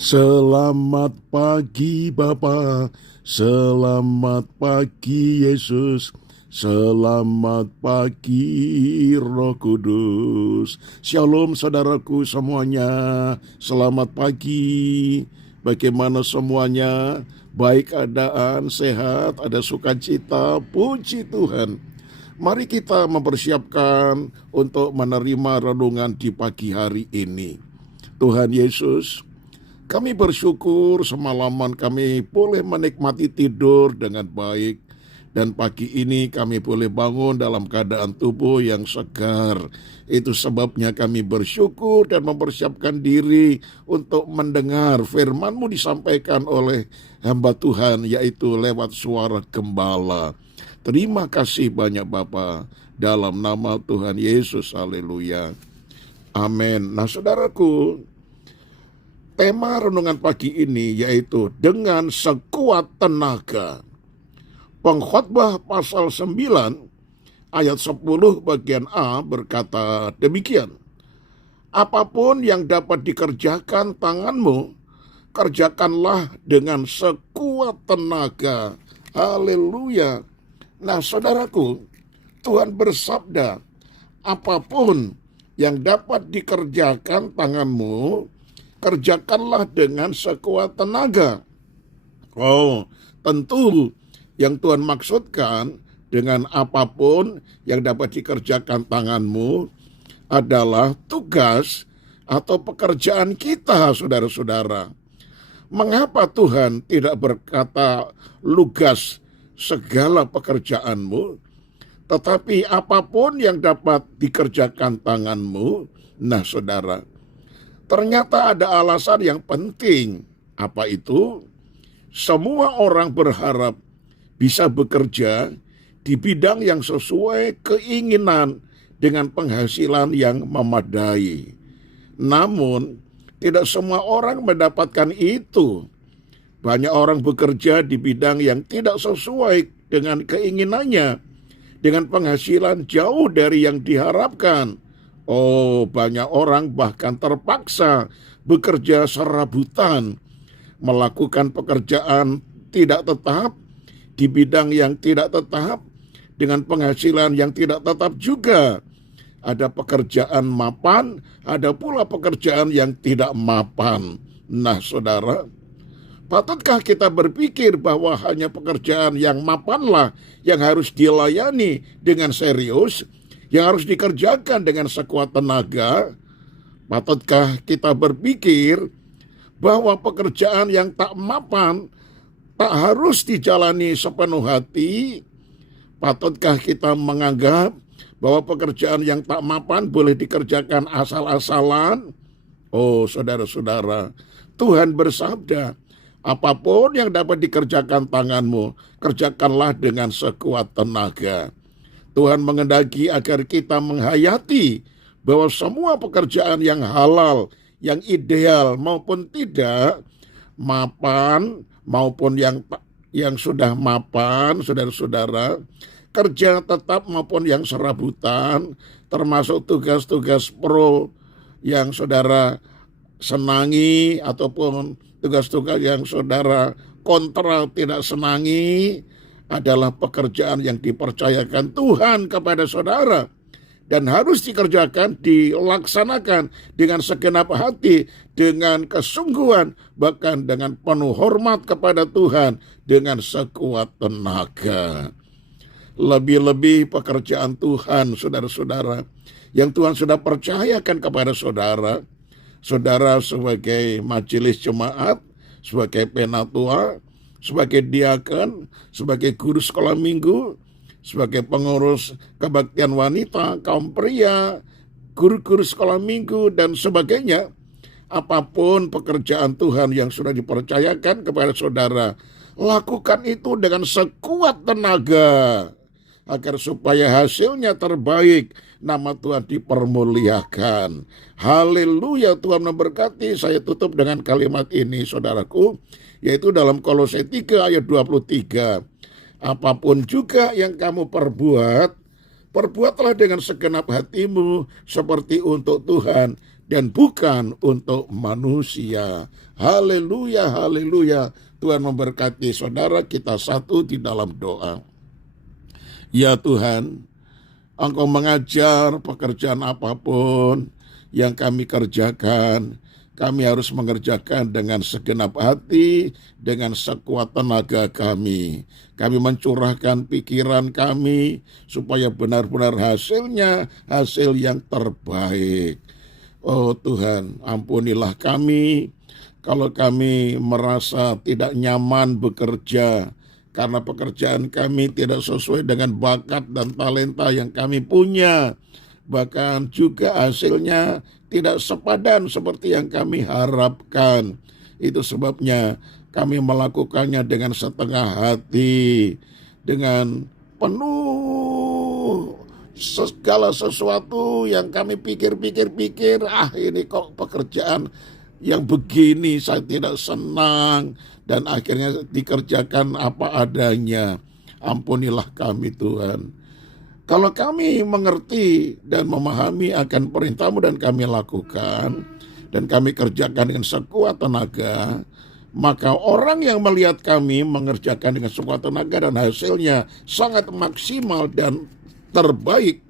Selamat pagi Bapa, selamat pagi Yesus, selamat pagi Roh Kudus. Shalom saudaraku semuanya, selamat pagi. Bagaimana semuanya? Baik keadaan, sehat, ada sukacita, puji Tuhan. Mari kita mempersiapkan untuk menerima renungan di pagi hari ini. Tuhan Yesus, kami bersyukur semalaman kami boleh menikmati tidur dengan baik. Dan pagi ini kami boleh bangun dalam keadaan tubuh yang segar. Itu sebabnya kami bersyukur dan mempersiapkan diri untuk mendengar firman-Mu disampaikan oleh hamba Tuhan, yaitu lewat suara gembala. Terima kasih banyak Bapa, dalam nama Tuhan Yesus, haleluya. Amin. Nah saudaraku, tema renungan pagi ini yaitu dengan sekuat tenaga. Pengkhotbah pasal 9 ayat 10 bagian A berkata demikian. Apapun yang dapat dikerjakan tanganmu, kerjakanlah dengan sekuat tenaga. Haleluya. Nah saudaraku, Tuhan bersabda, apapun yang dapat dikerjakan tanganmu, kerjakanlah dengan sekuat tenaga. Oh, tentu yang Tuhan maksudkan dengan apapun yang dapat dikerjakan tanganmu adalah tugas atau pekerjaan kita, saudara-saudara. Mengapa Tuhan tidak berkata lugas segala pekerjaanmu, tetapi apapun yang dapat dikerjakan tanganmu? Nah, saudara, ternyata ada alasan yang penting. Apa itu? Semua orang berharap bisa bekerja di bidang yang sesuai keinginan dengan penghasilan yang memadai. Namun, tidak semua orang mendapatkan itu. Banyak orang bekerja di bidang yang tidak sesuai dengan keinginannya, dengan penghasilan jauh dari yang diharapkan. Oh, banyak orang bahkan terpaksa bekerja serabutan, melakukan pekerjaan tidak tetap, di bidang yang tidak tetap, dengan penghasilan yang tidak tetap juga. Ada pekerjaan mapan, ada pula pekerjaan yang tidak mapan. Nah saudara, patutkah kita berpikir bahwa hanya pekerjaan yang mapanlah yang harus dilayani dengan serius, yang harus dikerjakan dengan sekuat tenaga? Patutkah kita berpikir bahwa pekerjaan yang tak mapan tak harus dijalani sepenuh hati? Patutkah kita menganggap bahwa pekerjaan yang tak mapan boleh dikerjakan asal-asalan? Oh saudara-saudara, Tuhan bersabda, apapun yang dapat dikerjakan tanganmu, kerjakanlah dengan sekuat tenaga. Tuhan menghendaki agar kita menghayati bahwa semua pekerjaan yang halal, yang ideal maupun tidak, mapan maupun yang sudah mapan, saudara-saudara, kerja tetap maupun yang serabutan, termasuk tugas-tugas pro yang saudara senangi ataupun tugas-tugas yang saudara kontra tidak senangi, adalah pekerjaan yang dipercayakan Tuhan kepada saudara dan harus dikerjakan, dilaksanakan dengan segenap hati, dengan kesungguhan, bahkan dengan penuh hormat kepada Tuhan, dengan sekuat tenaga. Lebih-lebih pekerjaan Tuhan, saudara-saudara, yang Tuhan sudah percayakan kepada saudara, saudara sebagai majelis jemaat, sebagai penatua, sebagai diaken, sebagai guru sekolah minggu, sebagai pengurus kebaktian wanita, kaum pria, guru-guru sekolah minggu, dan sebagainya. Apapun pekerjaan Tuhan yang sudah dipercayakan kepada saudara, lakukan itu dengan sekuat tenaga, agar supaya hasilnya terbaik, nama Tuhan dipermuliakan. Haleluya, Tuhan memberkati. Saya tutup dengan kalimat ini, saudaraku, yaitu dalam Kolose 3 ayat 23. Apapun juga yang kamu perbuat, perbuatlah dengan segenap hatimu seperti untuk Tuhan dan bukan untuk manusia. Haleluya, haleluya. Tuhan memberkati saudara, kita satu di dalam doa. Ya Tuhan, Engkau mengajar pekerjaan apapun yang kami kerjakan, kami harus mengerjakan dengan segenap hati, dengan sekuat tenaga kami. Kami mencurahkan pikiran kami supaya benar-benar hasilnya hasil yang terbaik. Oh Tuhan, ampunilah kami kalau kami merasa tidak nyaman bekerja karena pekerjaan kami tidak sesuai dengan bakat dan talenta yang kami punya. Bahkan juga hasilnya tidak sepadan seperti yang kami harapkan. Itu sebabnya kami melakukannya dengan setengah hati, dengan penuh segala sesuatu yang kami pikir-pikir, ini kok pekerjaan yang begini saya tidak senang, dan akhirnya dikerjakan apa adanya. Ampunilah kami Tuhan. Kalau kami mengerti dan memahami akan perintah-Mu dan kami lakukan, dan kami kerjakan dengan sekuat tenaga, maka orang yang melihat kami mengerjakan dengan sekuat tenaga dan hasilnya sangat maksimal dan terbaik,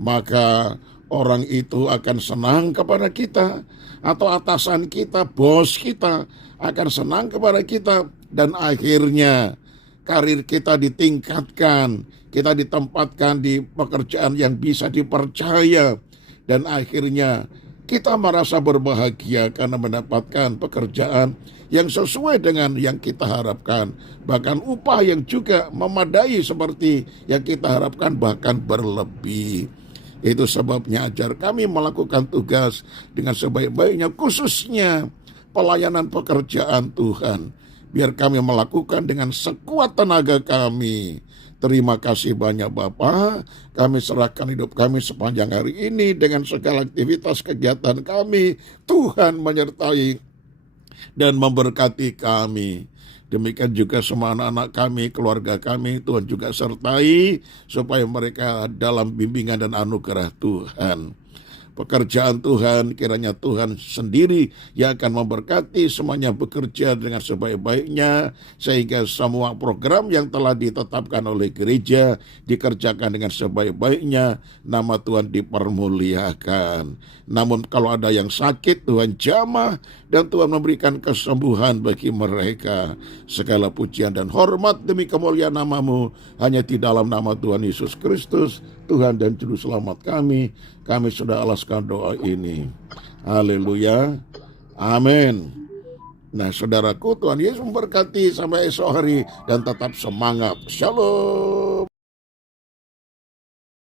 maka orang itu akan senang kepada kita, atau atasan kita, bos kita akan senang kepada kita, dan akhirnya karir kita ditingkatkan, kita ditempatkan di pekerjaan yang bisa dipercaya, dan akhirnya kita merasa berbahagia karena mendapatkan pekerjaan yang sesuai dengan yang kita harapkan, bahkan upah yang juga memadai seperti yang kita harapkan, bahkan berlebih. Itu sebabnya ajar kami melakukan tugas dengan sebaik-baiknya, khususnya pelayanan pekerjaan Tuhan. Biar kami melakukan dengan sekuat tenaga kami. Terima kasih banyak Bapa. Kami serahkan hidup kami sepanjang hari ini dengan segala aktivitas kegiatan kami. Tuhan menyertai dan memberkati kami. Demikian juga semua anak-anak kami, keluarga kami, Tuhan juga sertai supaya mereka dalam bimbingan dan anugerah Tuhan. Pekerjaan Tuhan, kiranya Tuhan sendiri yang akan memberkati semuanya bekerja dengan sebaik-baiknya, sehingga semua program yang telah ditetapkan oleh gereja dikerjakan dengan sebaik-baiknya, nama Tuhan dipermuliakan. Namun kalau ada yang sakit, Tuhan jamah dan Tuhan memberikan kesembuhan bagi mereka. Segala pujian dan hormat demi kemuliaan nama-Mu hanya di dalam nama Tuhan Yesus Kristus, Tuhan dan Juru Selamat kami. Kami sudah alaskan doa ini. Haleluya. Amin. Nah saudaraku, Tuhan Yesus memberkati sampai esok hari dan tetap semangat. Shalom.